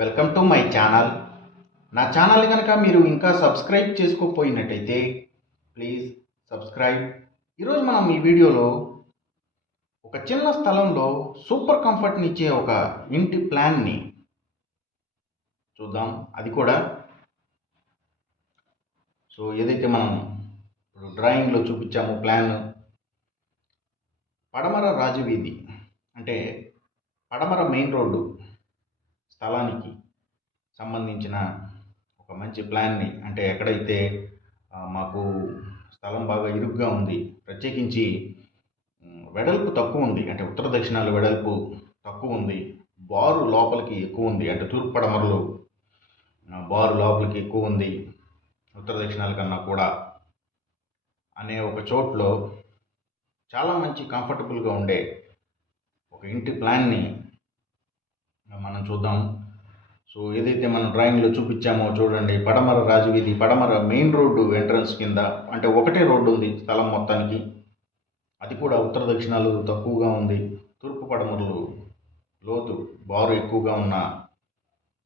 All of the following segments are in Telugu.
Welcome to my channel. నా ఛానల్ కనుక మీరు ఇంకా సబ్స్క్రైబ్ చేసుకోకపోయినట్టయితే ప్లీజ్ సబ్స్క్రైబ్. ఈరోజు మనం ఈ వీడియోలో ఒక చిన్న స్థలంలో సూపర్ కంఫర్ట్ని ఇచ్చే ఒక ఇంటి ప్లాన్ని చూద్దాం. అది కూడా ఏదైతే మనం ఇప్పుడు డ్రాయింగ్లో చూపించామో ప్లాన్, పడమర రాజవీధి అంటే పడమర మెయిన్ రోడ్డు స్థలానికి సంబంధించిన ఒక మంచి ప్లాన్ని, అంటే ఎక్కడైతే మాకు స్థలం బాగా ఇరుగ్గా ఉంది, ప్రత్యేకించి వెడల్పు తక్కువ ఉంది, అంటే ఉత్తర దక్షిణాలు వెడల్పు తక్కువ ఉంది, బారు లోపలికి ఎక్కువ ఉంది, అంటే తూర్పు పడమరలో బారు లోపలికి ఎక్కువ ఉంది ఉత్తర దక్షిణాల కన్నా కూడా అనే ఒక చోట్లో చాలా మంచి కంఫర్టబుల్గా ఉండే ఒక ఇంటి ప్లాన్ని మనం చూద్దాం. ఏదైతే మనం డ్రాయింగ్లో చూపించామో చూడండి, పడమర రాజవీధి పడమర మెయిన్ రోడ్డు ఎంట్రన్స్ కింద, అంటే ఒకటే రోడ్డు ఉంది స్థలం మొత్తానికి, అది కూడా ఉత్తర దక్షిణాలు తక్కువగా ఉంది, తూర్పు పడమరలు లోతు బారు ఎక్కువగా ఉన్న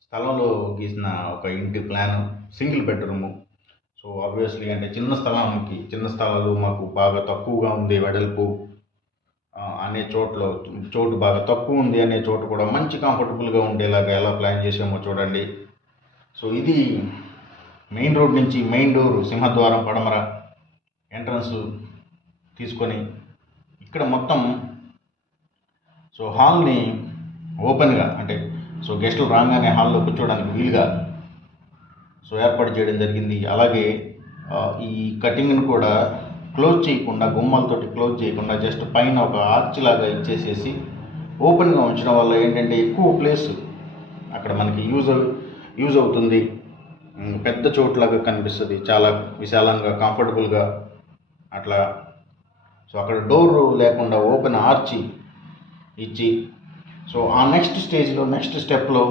స్థలంలో గీసిన ఒక ఇంటి ప్లాన్. Single bedroom. ఆబ్వియస్లీ అంటే చిన్న స్థలాలు మాకు బాగా తక్కువగా ఉంది వెడల్పు అనే చోటు బాగా తక్కువ ఉంది అనే చోటు కూడా మంచి కంఫర్టబుల్గా ఉండేలాగా ఎలా ప్లాన్ చేసామో చూడండి. ఇది మెయిన్ రోడ్ నుంచి మెయిన్ డోర్ సింహద్వారం పడమర ఎంట్రన్స్ తీసుకొని ఇక్కడ మొత్తం హాల్ని ఓపెన్గా, అంటే గెస్టులు రాగానే హాల్లో కూర్చోవడానికి వీలుగా ఏర్పాటు చేయడం జరిగింది. అలాగే ఈ కటింగ్ను కూడా క్లోజ్ చేయకుండా, గుమ్మాలతోటి క్లోజ్ చేయకుండా జస్ట్ పైన ఒక ఆర్చ్ లాగా ఇచ్చేసేసి ఓపెన్గా ఉంచడం వల్ల ఏంటంటే ఎక్కువ ప్లేస్ అక్కడ మనకి యూజ్ అవుతుంది, పెద్ద చోట్లాగా కనిపిస్తుంది, చాలా విశాలంగా కంఫర్టబుల్గా అట్లా. అక్కడ డోర్ లేకుండా ఓపెన్ ఆర్చి ఇచ్చి ఆ నెక్స్ట్ స్టెప్లో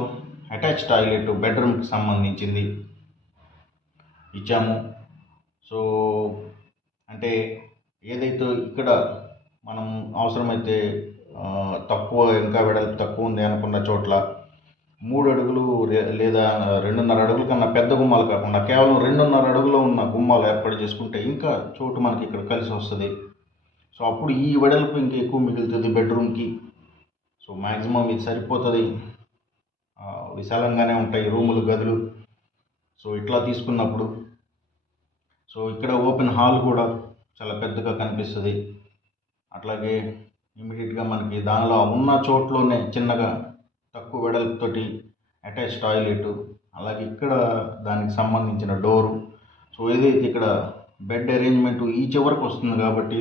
అటాచ్ టాయిలెట్ బెడ్రూమ్కి సంబంధించింది ఇచ్చాము. అంటే ఏదైతే ఇక్కడ మనం అవసరమైతే తక్కువ, ఇంకా వెడల్పు తక్కువ ఉంది అనుకున్న చోట్ల 3 అడుగులు లేదా 2.5 అడుగుల కన్నా పెద్ద గుమ్మాలు కాకుండా కేవలం 2.5 అడుగులో ఉన్న గుమ్మాలు ఏర్పాటు చేసుకుంటే ఇంకా చోటు మనకి ఇక్కడ కలిసి వస్తుంది. అప్పుడు ఈ వెడల్పు ఇంకా ఎక్కువ మిగులుతుంది బెడ్రూమ్కి. మ్యాక్సిమం ఇది సరిపోతుంది, విశాలంగానే ఉంటాయి రూములు, గదులు. ఇట్లా తీసుకున్నప్పుడు ఇక్కడ ఓపెన్ హాల్ కూడా చాలా పెద్దగా కనిపిస్తుంది. అట్లాగే ఇమీడియట్గా మనకి దానిలో ఉన్న చోట్లోనే చిన్నగా తక్కువ వెడల్పుతోటి అటాచ్ టాయిలెట్, అలాగే ఇక్కడ దానికి సంబంధించిన డోరు. ఏదైతే ఇక్కడ బెడ్ అరేంజ్మెంట్ ఈ చివరకు వస్తుంది కాబట్టి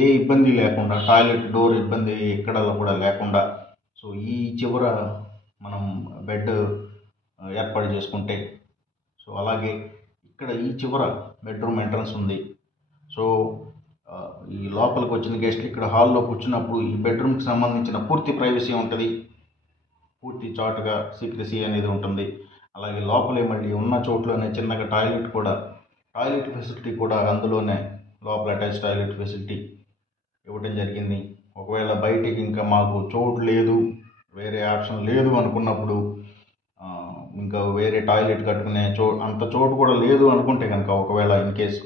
ఏ ఇబ్బంది లేకుండా, టాయిలెట్ డోర్ ఇబ్బంది ఎక్కడ కూడా లేకుండా ఈ చివర మనం బెడ్ ఏర్పాటు చేసుకుంటే, అలాగే ఇక్కడ ఈ చివర బెడ్రూమ్ ఎంట్రన్స్ ఉంది. ఈ లోపలికి వచ్చిన గెస్ట్లు ఇక్కడ హాల్లో కూర్చున్నప్పుడు ఈ బెడ్రూమ్కి సంబంధించిన పూర్తి ప్రైవసీ ఉంటుంది, పూర్తి చాటుగా సీక్రసీ అనేది ఉంటుంది. అలాగే లోపలే మళ్ళీ ఉన్న చోట్లోనే చిన్నగా టాయిలెట్ ఫెసిలిటీ కూడా అందులోనే లోపల అటాచ్ టాయిలెట్ ఫెసిలిటీ ఇవ్వడం జరిగింది. ఒకవేళ బయటికి ఇంకా మాకు చోటు లేదు, వేరే ఆప్షన్ లేదు అనుకున్నప్పుడు, ఇంకా వేరే టాయిలెట్ కట్టుకునే అంత చోటు కూడా లేదు అనుకుంటే కనుక, ఒకవేళ ఇన్ కేసు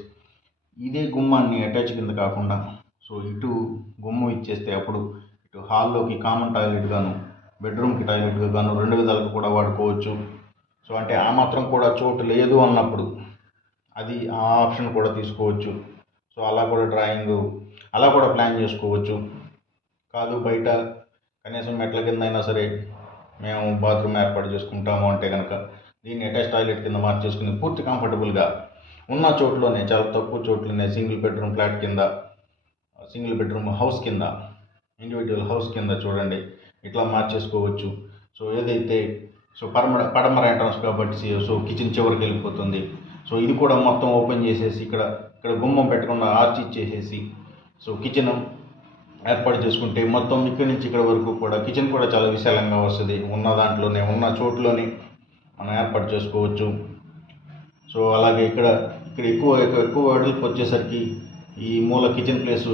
ఇదే గుమ్మాన్ని అటాచ్ కింద కాకుండా ఇటు గుమ్మం ఇచ్చేస్తే అప్పుడు ఇటు హాల్లోకి కామన్ టాయిలెట్ గాను, బెడ్రూమ్కి టాయిలెట్గా గాను 2 విధాలుగా కూడా వాడుకోవచ్చు. అంటే ఆ మాత్రం కూడా చోటు లేదు అన్నప్పుడు అది ఆ ఆప్షన్ కూడా తీసుకోవచ్చు. అలా కూడా ప్లాన్ చేసుకోవచ్చు. కాదు బయట కనీసం మెట్ల కింద అయినా సరే మేము బాత్రూమ్ ఏర్పాటు చేసుకుంటాము అంటే కనుక దీన్ని అటాచ్ టాయిలెట్ కింద మార్చేసుకుని పూర్తి కంఫర్టబుల్గా ఉన్న చోట్లోనే, చాలా తక్కువ చోట్లోనే సింగిల్ బెడ్రూమ్ ఫ్లాట్ కింద, సింగిల్ బెడ్రూమ్ హౌస్ కింద, ఇండివిజువల్ హౌస్ కింద చూడండి ఇట్లా మార్చేసుకోవచ్చు. ఏదైతే పడమర ఎంట్రన్స్ కాబట్టి కిచెన్ చివరికి వెళ్ళిపోతుంది. ఇది కూడా మొత్తం ఓపెన్ చేసేసి ఇక్కడ గుమ్మం పెట్టకుండా ఆర్చ్ ఇచ్చేసేసి కిచెన్ ఏర్పాటు చేసుకుంటే మొత్తం ఇక్కడి నుంచి ఇక్కడ వరకు కూడా కిచెన్ కూడా చాలా విశాలంగా వస్తుంది. ఉన్న చోట్లోనే మనం ఏర్పాటు చేసుకోవచ్చు. అలాగే ఇక్కడ ఎక్కువ వెడల్పు వచ్చేసరికి ఈ మూల కిచెన్ ప్లేసు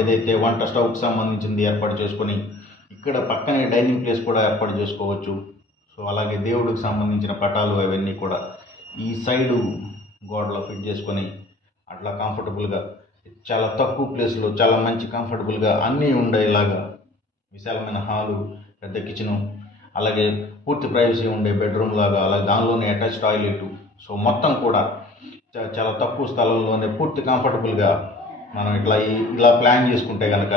ఏదైతే వంట స్టవ్కి సంబంధించింది ఏర్పాటు చేసుకొని ఇక్కడ పక్కనే డైనింగ్ ప్లేస్ కూడా ఏర్పాటు చేసుకోవచ్చు. సో అలాగే దేవుడికి సంబంధించిన పటాలు అవన్నీ కూడా ఈ సైడు గోడలో ఫిట్ చేసుకొని అట్లా కంఫర్టబుల్గా చాలా తక్కువ ప్లేస్లో చాలా మంచి కంఫర్టబుల్గా అన్నీ ఉండేలాగా విశాలమైన హాలు, పెద్ద కిచెను, అలాగే పూర్తి ప్రైవసీ ఉండే బెడ్రూమ్ లాగా, అలాగే దానిలోనే అటాచ్ టాయిలెట్. సో మొత్తం కూడా చాలా తక్కువ స్థలంలోనే పూర్తి కంఫర్టబుల్గా మనం ఇలా ప్లాన్ చేసుకుంటే కనుక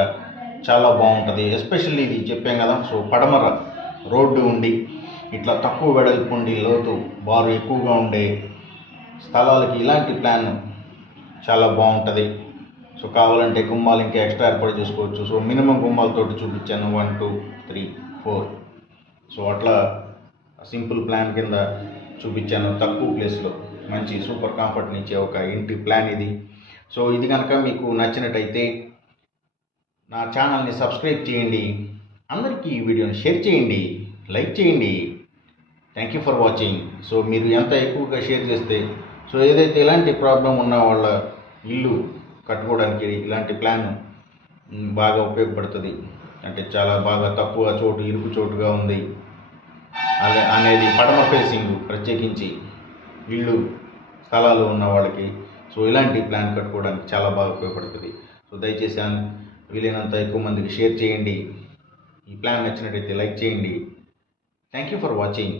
చాలా బాగుంటుంది. ఎస్పెషల్లీ ఇది చెప్పాం కదా, సో పడమర రోడ్డు ఉండి ఇట్లా తక్కువ వెడల్పు ఉండి లోతు బారు ఎక్కువగా ఉండే స్థలాలకి ఇలాంటి ప్లాన్ చాలా బాగుంటుంది. సో కావాలంటే గుమ్మాలు ఇంకా ఎక్స్ట్రా ఏర్పాటు చేసుకోవచ్చు. సో మినిమం గుమ్మాలతోటి చూపించాను 1 2 3 4. సో అట్లా సింపుల్ ప్లాన్ కింద చూపించాను. తక్కువ ప్లేస్లో మంచి సూపర్ కంఫర్ట్ని ఇచ్చే ఒక ఇంటి ప్లాన్ ఇది. సో ఇది కనుక మీకు నచ్చినట్టయితే నా ఛానల్ని సబ్స్క్రైబ్ చేయండి, అందరికీ ఈ వీడియోని షేర్ చేయండి, లైక్ చేయండి. Thank you for watching. So మీరు ఎంత ఎక్కువగా షేర్ చేస్తే, సో ఏదైతే ఇలాంటి ప్రాబ్లం ఉన్న వాళ్ళ ఇల్లు కట్టుకోవడానికి ఇలాంటి ప్లాన్ బాగా ఉపయోగపడుతుంది. అంటే చాలా బాగా తక్కువ చోటు, ఇరుకు చోటుగా ఉంది అనేది పడమ ఫేసింగ్ ప్రత్యేకించి ఇల్లు స్థలాలు ఉన్న వాళ్ళకి సో ఇలాంటి ప్లాన్ కట్టుకోవడానికి చాలా బాగా ఉపయోగపడుతుంది. సో దయచేసి వీలైనంత ఎక్కువ మందికి షేర్ చేయండి. ఈ ప్లాన్ నచ్చినట్టయితే లైక్ చేయండి. Thank you for watching.